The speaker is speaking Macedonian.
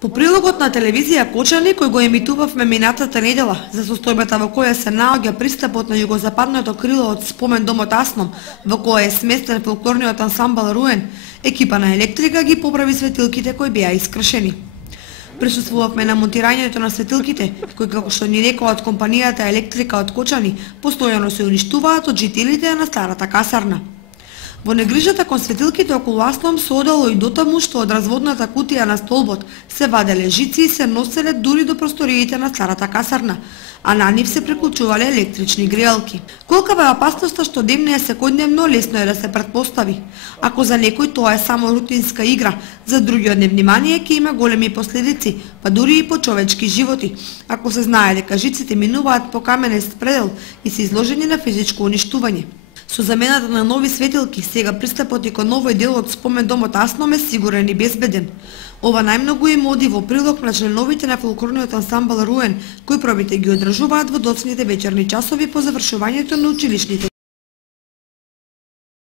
По прилогот на телевизија Кочани, кој го емитувавме минатата недела, за состојбата во која се наоѓа пристапот на југозападното крило од спомен домот Асном, во која е сместен фолклорниот ансамбл Руен, екипа на Електрика ги поправи светилките кои беа искршени. Присуствувавме на монтирањето на светилките, кои, како што ни рекоа од компанијата Електрика од Кочани, постојано се уништуваат од жителите на старата касарна. Во негрижата кон светилките околу Асном се одало и дотаму што од разводната кутија на столбот се ваделе жици и се носеле дури до просториите на старата касарна, а на нив се приклучувале електрични греалки. Колкава е опасноста што демне е секојдневно, лесно е да се претпостави. Ако за некој тоа е само рутинска игра, за други од невнимание ќе има големи последици, па дури и по човечки животи, ако се знае дека жиците минуваат по каменест предел и се изложени на физичко уништување. Со замената на нови светилки, сега пристапот и кон овој дел од спомен домот Асном е сигурен и безбеден. Ова најмногу им оди во прилог на членовите на фолклорниот ансамбл Руен, кои пробите ги одржуваат во доцните вечерни часови по завршувањето на училишните